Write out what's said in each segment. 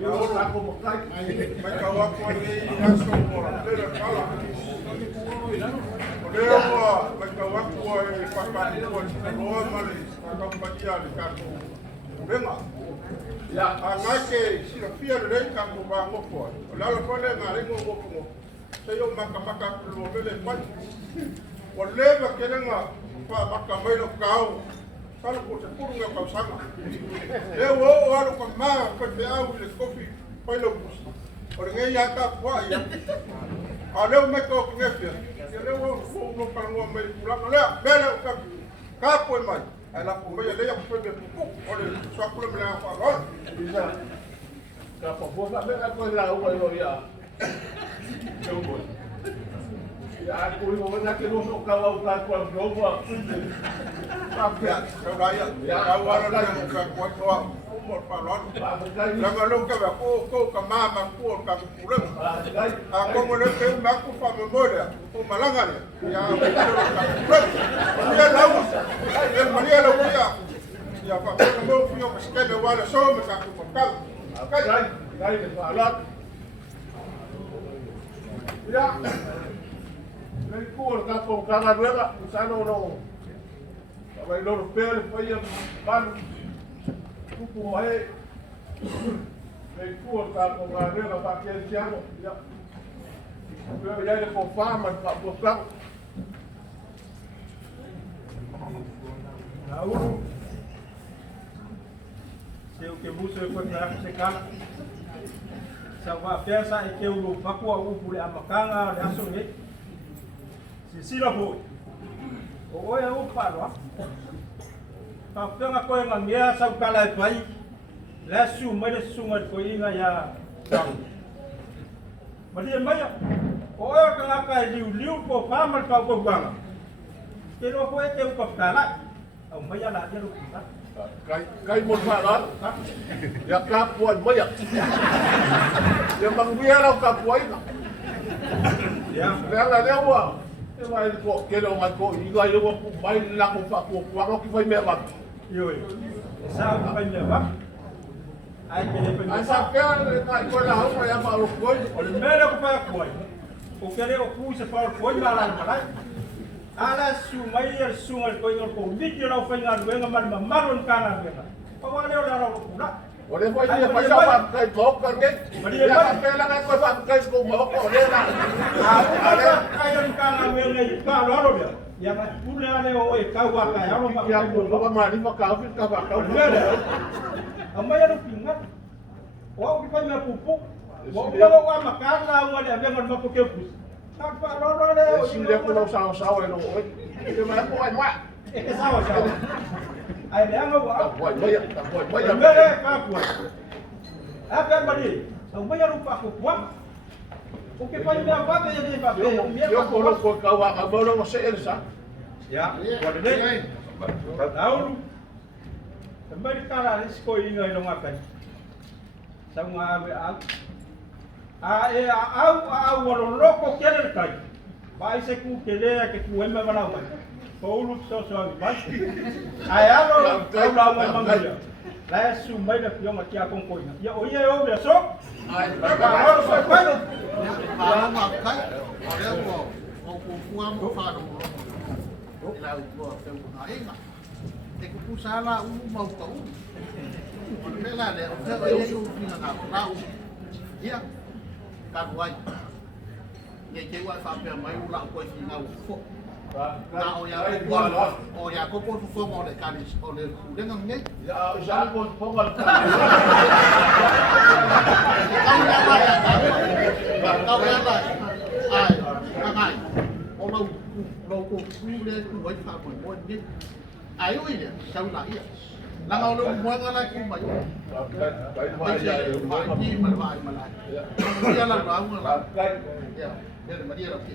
Mai kawa ko ni aso ko le kala. Leo mai kawa ko e papa ko no mali ka patia le ka ko. Venga. Ya angake sira pia le ka ko ba mo ko. La la ko le ngare ngo ko. Se yo maka lo le pa. O le ba kerenga pa maka mai no kau. Kalau ko se puru nga kau sanga. Leo o alo ko ma ko te au le kofi. Pai lo bus. O ngai ya ka kwa ya. A leo me ko ngefia. Leo o no pa no me pula le bele o ka ko mai. Ai la ko me le ya ko be ku. O le so ko me la fa lo. Bisa. Ka po po la me ko la o lo ya. Yo bo. Ya ko mo na ke no so ka wa ta ko no bo. Ya, ya, ya awal la ka ko to mo pa lo. La ma lo ka ba ko ka mama ko ka ku le. A ko mo le ke ma ku fa memoria. Ko malanga le. Ya ko ka ku. Ya la u. El mania lo ya. Ya fa ko mo fu yo ka ska le wala so me ka ku ka. Dai de fa la. Ya. Le ko ka ko ka la nueva, usando no. Vai lo pele foi ban kuku mai ku ta ko ga re ba ke siamo ya pero ya de ko fama pa po pa au se o que você foi para se cara sa va pesa e que o pa ko u pule amakanga de aso ne se sila po o e o palo pa penga ko nga mia sa kala pai la su mai de su ngai ko inga ya mali mai o e ka ka liu ko pa mal pa ko banga ke no ko e ke ko kala au mai la ya lu ka kai mo pa la ya ka puan mai ya mang bia la ka puai ya la le wa vai ko ke lo mai ko i ga yo ko mai la ko fa ko ko ki vai me ba yo sa ko vai me ba ai ke le pe sa ke na ko la ho ya pa ko o le me ko pa ko o ke le o ku se pa ko na la ma ala su mai er su ngal ko ngor ko vi ke lo fa ngal we ngal ma maron kana be pa wa le la ro ku la Oleh boleh dia pasal pakai token kan? Dia pakai lah kan kau pakai semua kau dia nak. Aku ada kaya kan ambil kau lalu dia. Yang punya ada orang kau pakai, orang pakai. Yang pun kau mandi pakai fit kau pakai. Ada. Ambil yang pingat. Wah kita ni pupuk. Wah kalau orang makan lah orang dia memang pakai kepus. Tak lalu dia. Dia pulau sawah-sawah itu. Dia mana buat mak? Sawah-sawah. Ai dia ngau wa buat banyak ka buat apa badi au banyak rupa ku buat oke pa dia apa dia di pape yo ko ka wa ka bolo mo se elsa ya buat deh tahu tambah kala risko inga ino ngakan sama au walo loko kele kai vai se ku kele ke ku emma bana wa Paulo só vai. Aí ela lá uma mangaia. Lá é sumai da pior aqui a concoina. E hoje eu vejo só. Agora foi quando. Lá uma cai. Olha o fuamo faro. Lá o pô tem uma ainda. Tem que puxar lá mau tau. Olha lá, né? Eu vinha lá o. Ia. Caruai. E que vai fazer mais o lá coisa não. Na o ya ko ko fo mo le kalis o le de ngam ne ya ko po mal ka ya ba ai ai o lo ko ku le ku wai fa mo ni ai ui ne sau la ia la ngau lo mo ngala ku mai ai ya ni mal vai mal ai ya la ra ngala ya ya ma dia ra ki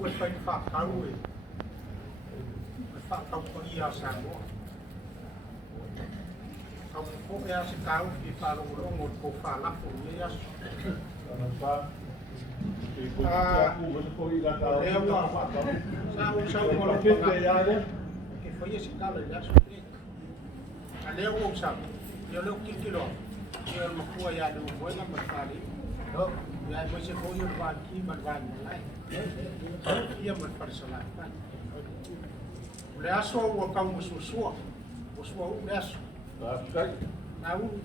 Quên phải phạt tao rồi, phạt tao có gì à sáng quá, tao có cái gì cao thì phạt rồi một cuộc phạt lắm cũng như vậy. Sao mà cái foi esse cara já subiu. Ali eu vou saber. Eu não quero eu não vou já do vou na marcali. E aí você foi eu vou aqui mas vai lá. Ia mas para lá. Le aso o ka mo susua. O sua o leso. Na u.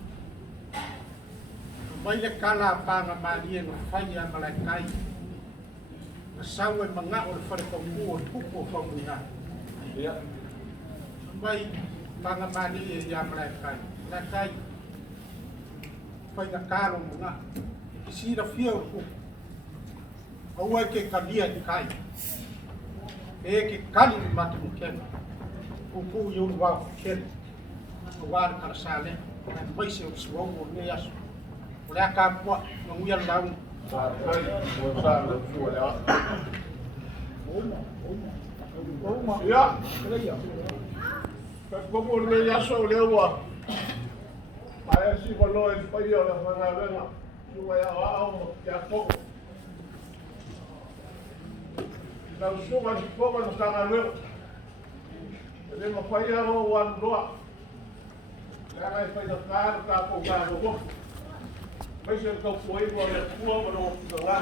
Vai le kala pa na maria no fai a malakai. Na sau e manga o fare ko mo tupo fa muna. Ya. Vai pa na maria ya malakai. Malakai. Fai na karo muna. Isi da fio ku. Au ke kalia kai. E ke kali matu ken ku yo wa ken wa ka sale mai se o so o ne as ora ka po no ya la ya ka como le ya so le wa ai si con lo el paio la fana venga su ya wa ya poco la suma de poco no está na veo tenemos falla o wan doa la vai fai da cara tá com gado bom mas ele tá foi o le tua no lá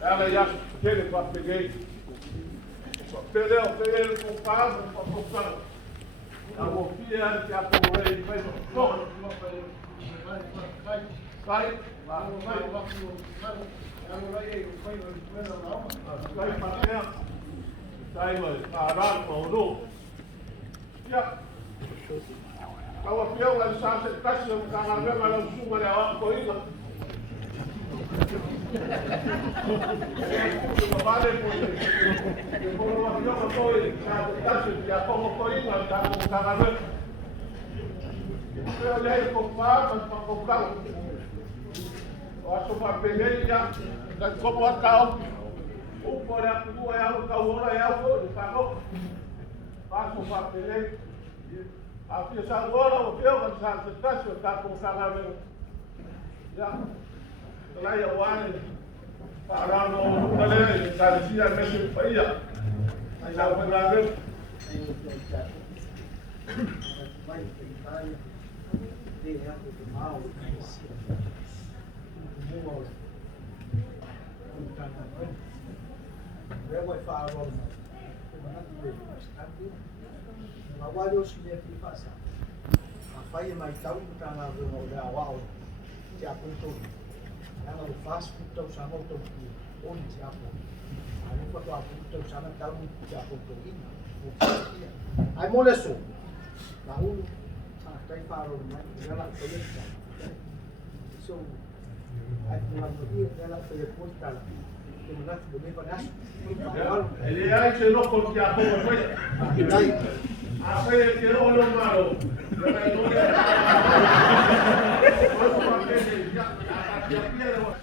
ela já quer para peguei perdeu com paz para comprar a bofia que a porei faz todo vai sai para sai mas parar com ya kalau dia nggak bisa kasih karena dia malam sungai awak kau ini vale pues como yo no estoy casi ya como kau ini karena dia dia comprar para comprar waktu papelnya ya dan como kau por aku ya kau orang ya kau kau passo papelnya Aqui agora o que eu vou fazer está com o canal já lá eu vou parar no galera carecia nesse país aí já vou lá ver vai tentar de mal eu vou falar Awalo sile fasa. Afai mai tau tanga no da wao. Te apunto. Ela o faz puto o samo to onde te apo. Aí foi to apunto o samo tau te apunto ina. Ai moleso. Na u tai faro mai ela foi essa. So ai ela foi posta lá. Ele é que não porque a pouco foi. A foi que não lo malo. Não é.